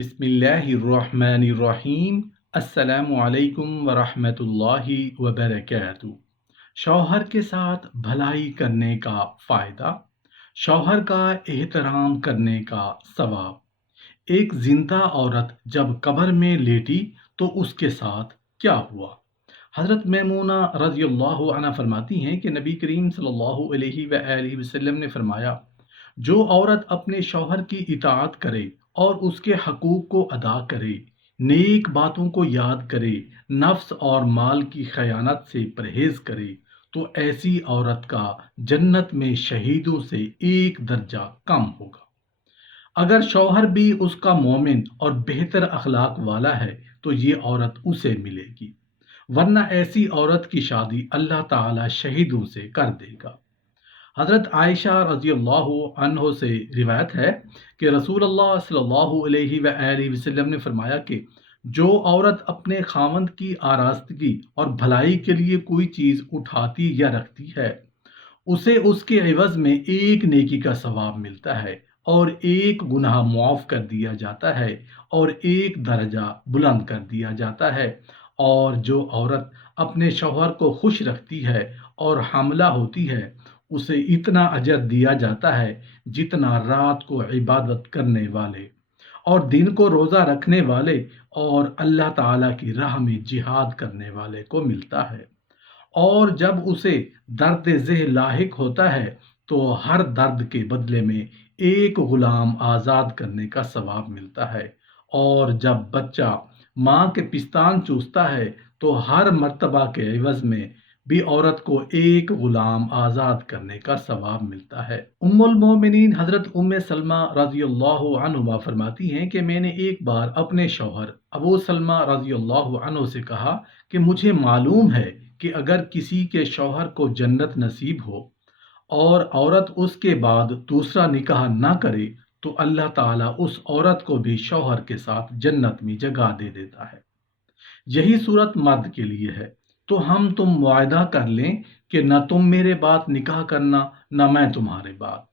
बिस्मिल्लाहिर्रहमानिर्रहीम। अस्सलामु अलैकुम वरहमतुल्लाहि वबरकातुहू। शौहर के साथ भलाई करने का फ़ायदा, शौहर का एहतराम करने का सवाब। एक जिंदा औरत जब कब्र में लेटी तो उसके साथ क्या हुआ? हज़रत मैमूना रज़ियल्लाहु अन्हा फरमाती हैं कि नबी करीम सल्लल्लाहु अलैहि वसल्लम ने फरमाया, जो औरत अपने शौहर की इताअत करे और उसके हकूक़ को अदा करे, नेक बातों को याद करे, नफ्स और माल की खयानत से परहेज करे, तो ऐसी औरत का जन्नत में शहीदों से एक दर्जा कम होगा। अगर शौहर भी उसका मोमिन और बेहतर अखलाक वाला है तो ये औरत उसे मिलेगी, वरना ऐसी औरत की शादी अल्लाह ताला शहीदों से कर देगा। हज़रत आयशा रज़ियल्लाहु अन्हा से रिवायत है कि रसूलुल्लाह सल्लल्लाहु अलैहि वसल्लम ने फरमाया कि जो औरत अपने खामंद की आरास्तगी और भलाई के लिए कोई चीज़ उठाती या रखती है, उसे उसके एवज में एक नेकी का सवाब मिलता है और एक गुनाह मुआफ़ कर दिया जाता है और एक दर्जा बुलंद कर दिया जाता है। और जो औरत अपने शौहर को खुश रखती है और हामला होती है, उसे इतना अजर दिया जाता है जितना रात को इबादत करने वाले और दिन को रोज़ा रखने वाले और अल्लाह ताला की राह में जिहाद करने वाले को मिलता है। और जब उसे दर्द ज़ेह लाहिक होता है तो हर दर्द के बदले में एक गुलाम आज़ाद करने का सवाब मिलता है। और जब बच्चा माँ के पिस्तान चूसता है तो हर मर्तबा के एवज में भी औरत को एक गुलाम आज़ाद करने का सवाब मिलता है। उम्मुल मोमिनीन हज़रत उम्मे सलमा रज़ियल्लाहु अन्हा फरमाती हैं कि मैंने एक बार अपने शौहर अबू सलमा रज़ियल्लाहु अन्हु से कहा कि मुझे मालूम है कि अगर किसी के शौहर को जन्नत नसीब हो और औरत उसके बाद दूसरा निकाह ना करे तो अल्लाह ताला उस औरत को भी शौहर के साथ जन्नत में जगह दे देता है। यही सूरत मर्द के लिए है। तो हम तुम मुआयदा कर लें कि न तुम मेरे बाद निकाह करना न मैं तुम्हारे बाद।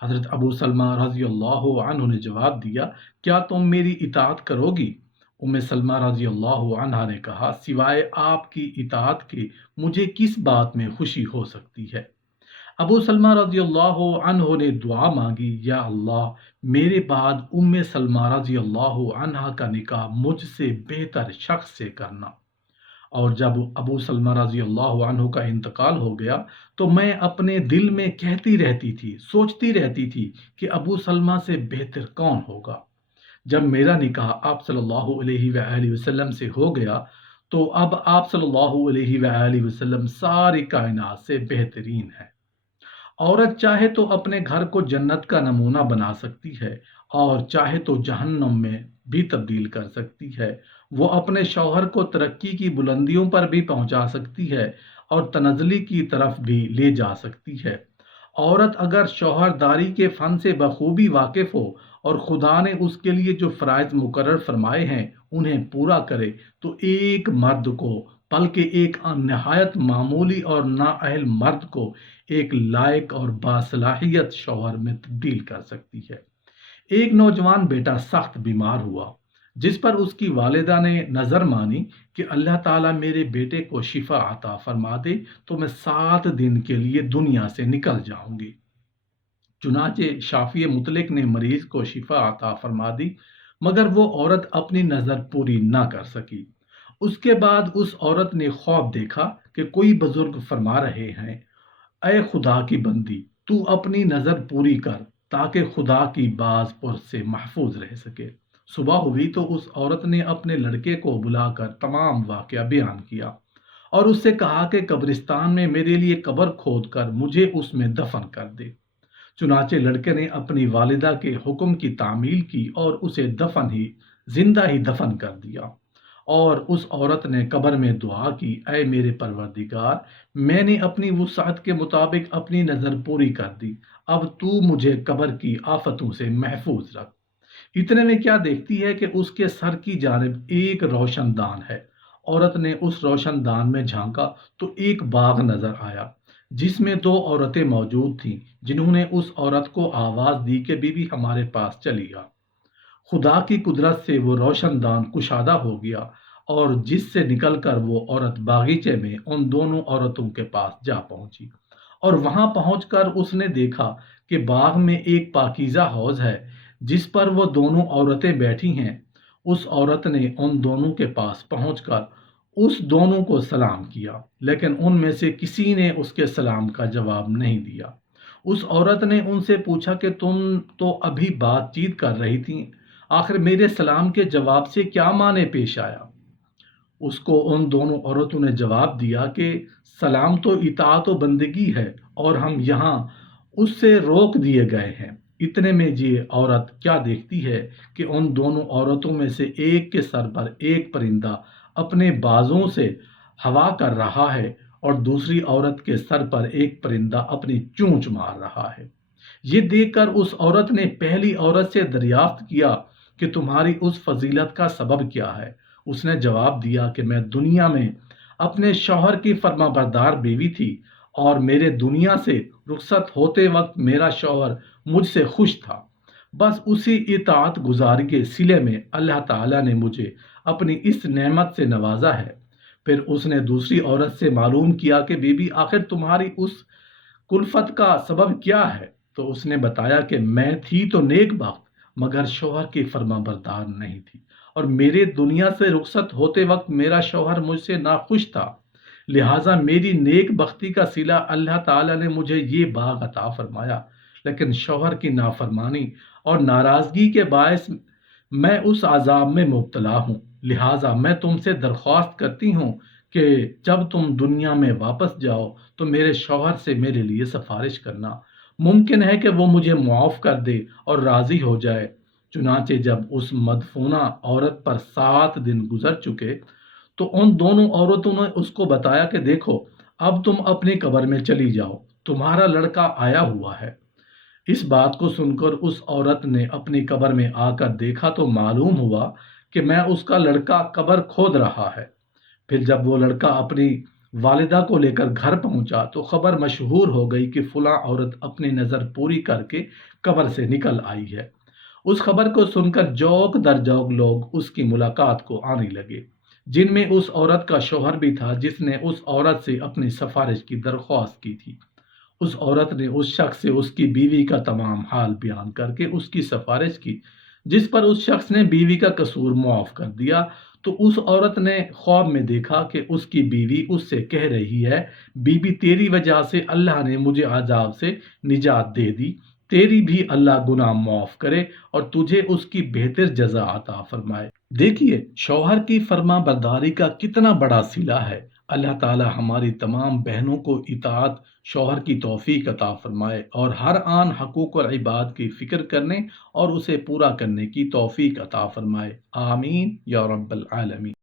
हज़रत अबू सलमा रज़ियल्लाहु अन्हु ने जवाब दिया, क्या तुम मेरी इताअत करोगी? उम्मे सलमा रज़ियल्लाहु अन्हा ने कहा, सिवाय आपकी इताअत के मुझे किस बात में खुशी हो सकती है? अबू सलमा रज़ियल्लाहु अन्हु ने दुआ मांगी, या अल्लाह, मेरे बाद उम्मे सलमा रज़ियल्लाहु अन्हा का निकाह मुझसे बेहतर शख्स से करना। और जब अबू सलमा रज़ियल्लाहु अन्हु का इंतकाल हो गया तो मैं अपने दिल में कहती रहती थी, सोचती रहती थी कि अबू सलमा से बेहतर कौन होगा। जब मेरा निकाह आप सल्लल्लाहु अलैहि वसल्लम से हो गया तो अब आप सल्लल्लाहु अलैहि वसल्लम सारी कायनात से बेहतरीन है। औरत चाहे तो अपने घर को जन्नत का नमूना बना सकती है और चाहे तो जहन्नम में भी तब्दील कर सकती है। वो अपने शौहर को तरक्की की बुलंदियों पर भी पहुंचा सकती है और तनज़ली की तरफ भी ले जा सकती है। औरत अगर शौहरदारी के फ़न से बखूबी वाकिफ़ हो और खुदा ने उसके लिए जो फ़राइज़ मुकर्रर फरमाए हैं उन्हें पूरा करे तो एक मर्द को, बल्कि एक नहायत मामूली और नाअहल मर्द को एक लायक और बासलाहियत शौहर में तब्दील कर सकती है। एक नौजवान बेटा सख्त बीमार हुआ, जिस पर उसकी वालिदा ने नज़र मानी कि अल्लाह ताला मेरे बेटे को शिफा अता फरमा दे तो मैं 7 दिन के लिए दुनिया से निकल जाऊंगी। चुनाचे शाफी मुतलिक ने मरीज को शिफा अता फरमा दी, मगर वो औरत अपनी नज़र पूरी ना कर सकी। उसके बाद उस औरत ने ख्वाब देखा कि कोई बुजुर्ग फरमा रहे हैं, ऐ खुदा की बंदी, तू अपनी नज़र पूरी कर ताकि खुदा की बाज पुर से महफूज रह सके। सुबह हुई तो उस औरत ने अपने लड़के को बुलाकर तमाम वाक़या बयान किया और उससे कहा कि कब्रिस्तान में मेरे लिए कब्र खोद कर मुझे उसमें दफन कर दे। चुनाचे लड़के ने अपनी वालिदा के हुक्म की तामील की और उसे जिंदा ही दफन कर दिया। और उस औरत ने कब्र में दुआ की, ऐ मेरे परवरदिगार, मैंने अपनी वुसअत के मुताबिक अपनी नज़र पूरी कर दी, अब तू मुझे कब्र की आफतों से महफूज रख। इतने में क्या देखती है कि उसके सर की जानिब एक रोशनदान है। औरत ने उस रोशनदान में झांका तो एक बाग नजर आया जिसमें 2 औरतें मौजूद थीं, जिन्होंने उस औरत को आवाज दी कि बीबी हमारे पास चली आ। خدا کی قدرت سے وہ روشن دان کشادہ ہو گیا اور جس سے نکل کر وہ عورت باغیچے میں ان دونوں عورتوں کے پاس جا پہنچی، اور وہاں پہنچ کر اس نے دیکھا کہ باغ میں ایک پاکیزہ حوض ہے جس پر وہ دونوں عورتیں بیٹھی ہیں۔ اس عورت نے ان دونوں کے پاس پہنچ کر اس دونوں کو سلام کیا، لیکن ان میں سے کسی نے اس کے سلام کا جواب نہیں دیا۔ اس عورت نے ان سے پوچھا کہ تم تو ابھی بات چیت کر رہی تھی، آخر میرے سلام کے جواب سے کیا معنی پیش آیا؟ اس کو ان دونوں عورتوں نے جواب دیا کہ سلام تو اطاعت و بندگی ہے اور ہم یہاں اس سے روک دیے گئے ہیں۔ اتنے میں یہ عورت کیا دیکھتی ہے کہ ان دونوں عورتوں میں سے ایک کے سر پر ایک پرندہ اپنے بازوں سے ہوا کر رہا ہے اور دوسری عورت کے سر پر ایک پرندہ اپنی چونچ مار رہا ہے۔ یہ دیکھ کر اس عورت نے پہلی عورت سے دریافت کیا کہ تمہاری اس فضیلت کا سبب کیا ہے؟ اس نے جواب دیا کہ میں دنیا میں اپنے شوہر کی فرما بردار بیوی تھی اور میرے دنیا سے رخصت ہوتے وقت میرا شوہر مجھ سے خوش تھا۔ بس اسی اطاعت گزاری کے صلے میں اللہ تعالیٰ نے مجھے اپنی اس نعمت سے نوازا ہے۔ پھر اس نے دوسری عورت سے معلوم کیا کہ بی بی آخر تمہاری اس کلفت کا سبب کیا ہے؟ تو اس نے بتایا کہ میں تھی تو نیک بخت مگر شوہر کی فرما بردار نہیں تھی، اور میرے دنیا سے رخصت ہوتے وقت میرا شوہر مجھ سے ناخوش تھا، لہٰذا میری نیک بختی کا صلہ اللہ تعالیٰ نے مجھے یہ باغ عطا فرمایا، لیکن شوہر کی نافرمانی اور ناراضگی کے باعث میں اس عذاب میں مبتلا ہوں۔ لہٰذا میں تم سے درخواست کرتی ہوں کہ جب تم دنیا میں واپس جاؤ تو میرے شوہر سے میرے لیے سفارش کرنا، ممکن ہے کہ وہ مجھے معاف کر دے اور راضی ہو جائے۔ چنانچہ جب اس مدفونہ عورت پر 7 دن گزر چکے تو ان دونوں عورتوں نے اس کو بتایا کہ دیکھو اب تم اپنی قبر میں چلی جاؤ، تمہارا لڑکا آیا ہوا ہے۔ اس بات کو سن کر اس عورت نے اپنی قبر میں آ کر دیکھا تو معلوم ہوا کہ میں اس کا لڑکا قبر کھود رہا ہے۔ پھر جب وہ لڑکا اپنی والدہ کو لے کر گھر پہنچا تو خبر مشہور ہو گئی کہ فلاں عورت اپنی نظر پوری کر کے قبر سے نکل آئی ہے۔ اس خبر کو سن کر جوک در جوک لوگ اس کی ملاقات کو آنے لگے، جن میں اس عورت کا شوہر بھی تھا جس نے اس عورت سے اپنی سفارش کی درخواست کی تھی۔ اس عورت نے اس شخص سے اس کی بیوی کا تمام حال بیان کر کے اس کی سفارش کی، جس پر اس شخص نے بیوی کا قصور معاف کر دیا۔ تو اس عورت نے خواب میں دیکھا کہ اس کی بیوی اس سے کہہ رہی ہے، بی بی تیری وجہ سے اللہ نے مجھے عذاب سے نجات دے دی، تیری بھی اللہ گناہ معاف کرے اور تجھے اس کی بہتر جزا عطا فرمائے۔ دیکھیے شوہر کی فرما برداری کا کتنا بڑا صلہ ہے۔ اللہ تعالی ہماری تمام بہنوں کو اطاعت شوہر کی توفیق عطا فرمائے اور ہر آن حقوق العباد کی فکر کرنے اور اسے پورا کرنے کی توفیق عطا فرمائے، آمین یا رب العالمین۔